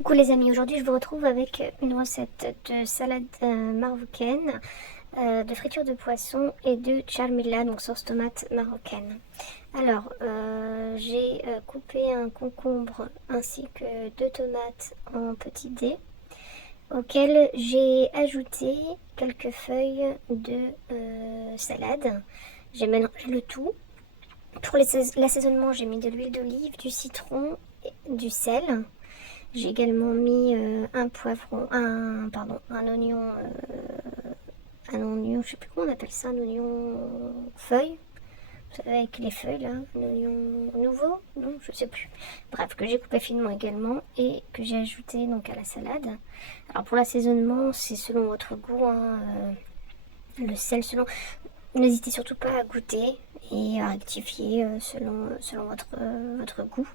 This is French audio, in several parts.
Coucou les amis, aujourd'hui je vous retrouve avec une recette de salade marocaine, de friture de poisson et de charmilla, donc sauce tomate marocaine. Alors, j'ai coupé un concombre ainsi que deux tomates en petits dés, auxquels j'ai ajouté quelques feuilles de salade. J'ai mélangé le tout. Pour l'assaisonnement, j'ai mis de l'huile d'olive, du citron, et du sel. J'ai également mis un poivron, un oignon, je sais plus comment on appelle ça, un oignon feuille, vous savez, avec les feuilles là, un oignon nouveau, non, je sais plus. Bref, que j'ai coupé finement également et que j'ai ajouté donc à la salade. Alors pour l'assaisonnement, c'est selon votre goût, hein, le sel selon. N'hésitez surtout pas à goûter et à rectifier selon votre goût.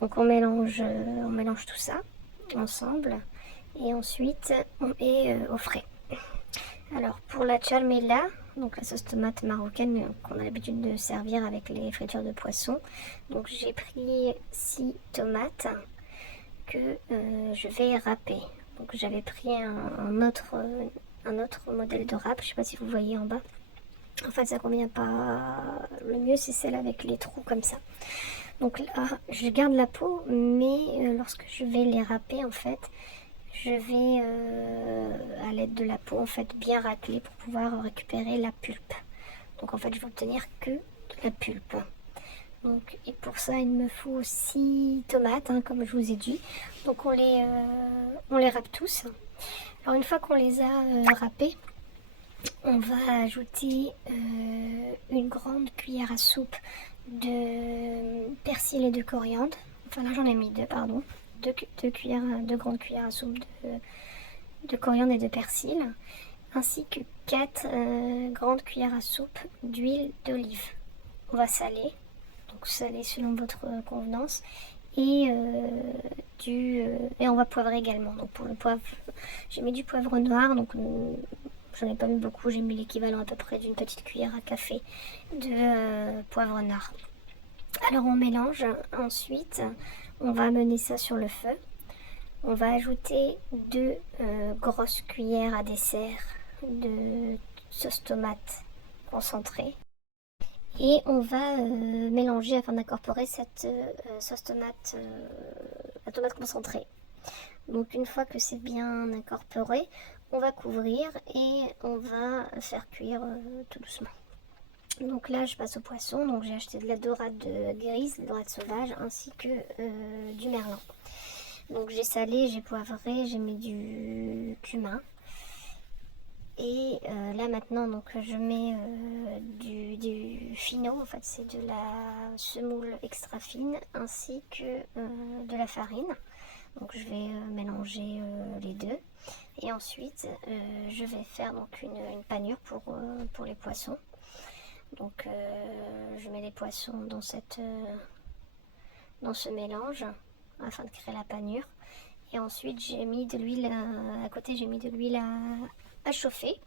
Donc on mélange tout ça ensemble et ensuite on met au frais. Alors pour la charmella, donc la sauce tomate marocaine qu'on a l'habitude de servir avec les fritures de poisson, donc j'ai pris 6 tomates que je vais râper. Donc j'avais pris un autre modèle de râpe, je ne sais pas si vous voyez en bas. En fait ça convient pas, le mieux c'est celle avec les trous comme ça. Donc là, je garde la peau, mais lorsque je vais les râper, en fait, je vais, à l'aide de la peau, en fait, bien racler pour pouvoir récupérer la pulpe. Donc en fait, je vais obtenir que de la pulpe. Donc, et pour ça, il me faut 6 tomates, hein, comme je vous ai dit. Donc on les râpe tous. Alors une fois qu'on les a râpés, on va ajouter une grande cuillère à soupe de persil et de coriandre. Enfin là j'en ai mis deux, pardon. Deux grandes cuillères à soupe de coriandre et de persil. Ainsi que 4 grandes cuillères à soupe d'huile d'olive. On va saler. Donc saler selon votre convenance. Et, et on va poivrer également. Donc pour le poivre, j'ai mis du poivre noir. Donc j'en ai pas mis beaucoup, j'ai mis l'équivalent à peu près d'une petite cuillère à café de poivre noir. Alors on mélange, ensuite on va amener ça sur le feu. On va ajouter 2 grosses cuillères à dessert de sauce tomate concentrée. Et on va mélanger afin d'incorporer cette sauce tomate, la tomate concentrée. Donc une fois que c'est bien incorporé, on va couvrir et on va faire cuire tout doucement. Donc là je passe au poisson, donc j'ai acheté de la dorade grise, de la dorade sauvage ainsi que du merlan. Donc j'ai salé, j'ai poivré, j'ai mis du cumin. Et là maintenant donc je mets du fino, en fait c'est de la semoule extra fine ainsi que de la farine. Donc je vais mélanger les deux. Et ensuite je vais faire donc une panure pour les poissons. Donc je mets les poissons dans dans ce mélange afin de créer la panure. Et ensuite j'ai mis de l'huile à côté, j'ai mis de l'huile à chauffer.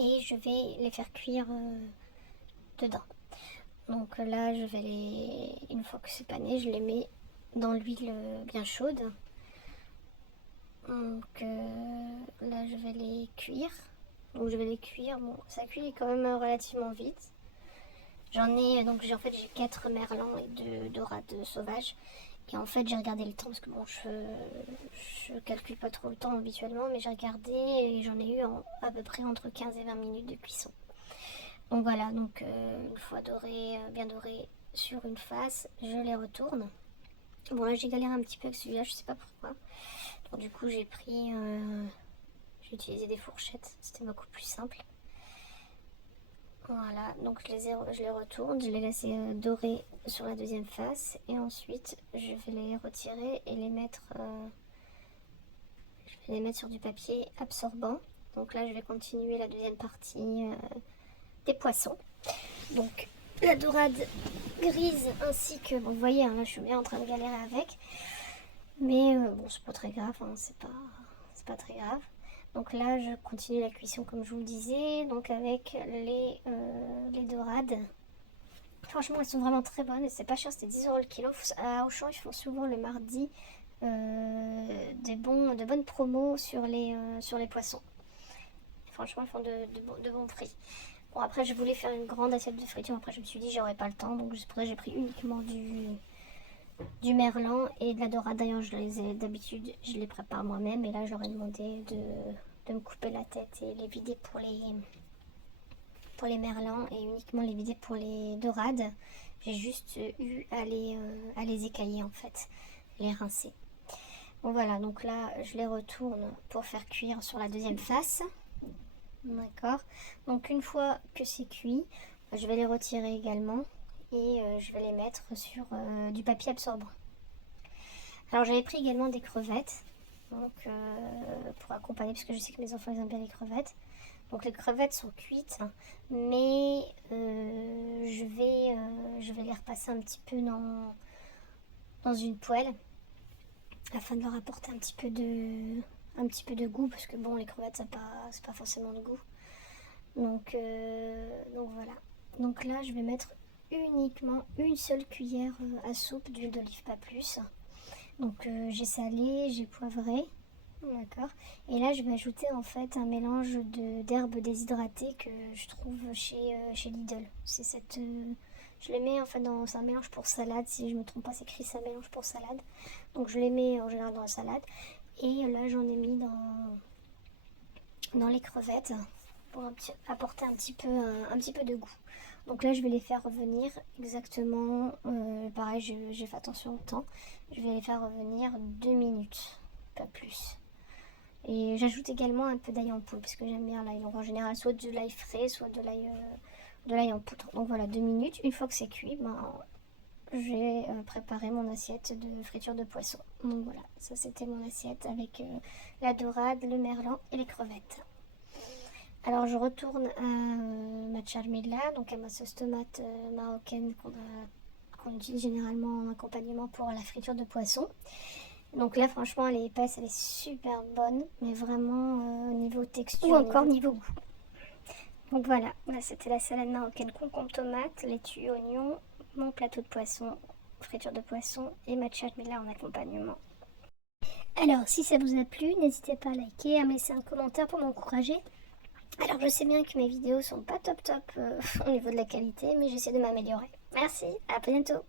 Et je vais les faire cuire dedans. Donc là je vais une fois que c'est pané, je les mets dans l'huile bien chaude. Donc là je vais les cuire. Donc je vais les cuire, bon ça cuit quand même relativement vite. J'en ai, donc j'ai 4 merlans et 2 dorades sauvages. Et en fait j'ai regardé le temps parce que bon je calcule pas trop le temps habituellement, mais j'ai regardé et j'en ai eu à peu près entre 15 et 20 minutes de cuisson. Donc voilà, donc une fois doré, bien doré sur une face, je les retourne. Bon là j'ai galéré un petit peu avec celui-là, je sais pas pourquoi. Donc du coup j'ai j'ai utilisé des fourchettes, c'était beaucoup plus simple. Voilà, donc je les retourne, je les laisse dorer sur la deuxième face et ensuite je vais les retirer et je vais les mettre sur du papier absorbant. Donc là je vais continuer la deuxième partie des poissons. Donc la dorade grise ainsi que, bon vous voyez hein, là je suis bien en train de galérer avec, mais bon c'est pas très grave, hein, c'est pas très grave. Donc là je continue la cuisson comme je vous le disais, donc avec les dorades. Franchement elles sont vraiment très bonnes et c'est pas cher, c'était 10 € le kilo. À Auchan ils font souvent le mardi de bonnes promos sur les poissons. Franchement, ils font de bons prix. Bon, après, je voulais faire une grande assiette de friture. Après, je me suis dit, j'aurais pas le temps. Donc, c'est pour ça que j'ai pris uniquement du merlan et de la dorade. D'ailleurs, d'habitude, je les prépare moi-même. Et là, je leur ai demandé de me couper la tête et les vider pour les merlans et uniquement les vider pour les dorades. J'ai juste eu à les écailler, en fait, les rincer. Bon, voilà, donc là, je les retourne pour faire cuire sur la deuxième face. D'accord. Donc une fois que c'est cuit, je vais les retirer également et je vais les mettre sur du papier absorbant. Alors j'avais pris également des crevettes, donc pour accompagner, parce que je sais que mes enfants ils aiment bien les crevettes. Donc les crevettes sont cuites, mais je vais les repasser un petit peu dans une poêle afin de leur apporter un petit peu de goût, parce que bon, les crevettes c'est pas forcément de goût. Donc voilà. Donc là, je vais mettre uniquement une seule cuillère à soupe d'huile d'olive, pas plus. Donc j'ai salé, j'ai poivré, d'accord. Et là, je vais ajouter en fait un mélange d'herbes déshydratées que je trouve chez Lidl. Je les mets en fait c'est un mélange pour salade. Si je me trompe pas, c'est écrit ça, mélange pour salade. Donc je les mets en général dans la salade. Et là, j'en ai mis dans les crevettes pour apporter un petit peu de goût. Donc là, je vais les faire revenir exactement, pareil, j'ai fait attention au temps. Je vais les faire revenir 2 minutes, pas plus. Et j'ajoute également un peu d'ail en poudre, parce que j'aime bien l'ail. Donc en général, soit de l'ail frais, soit de l'ail en poudre. Donc voilà, 2 minutes. Une fois que c'est cuit, j'ai préparé mon assiette de friture de poisson. Donc voilà, ça c'était mon assiette avec la dorade, le merlan et les crevettes. Alors je retourne à ma charmilla, donc à ma sauce tomate marocaine qu'on utilise généralement en accompagnement pour la friture de poisson. Donc là franchement elle est épaisse, elle est super bonne, mais vraiment niveau texture ou encore niveau goût. Donc voilà, là c'était la salade marocaine concombre tomate, laitue, oignon, mon plateau de poisson, friture de poisson et ma charmilla en accompagnement. Alors si ça vous a plu, n'hésitez pas à liker, à me laisser un commentaire pour m'encourager. Alors je sais bien que mes vidéos sont pas top au niveau de la qualité, mais j'essaie de m'améliorer. Merci, à bientôt.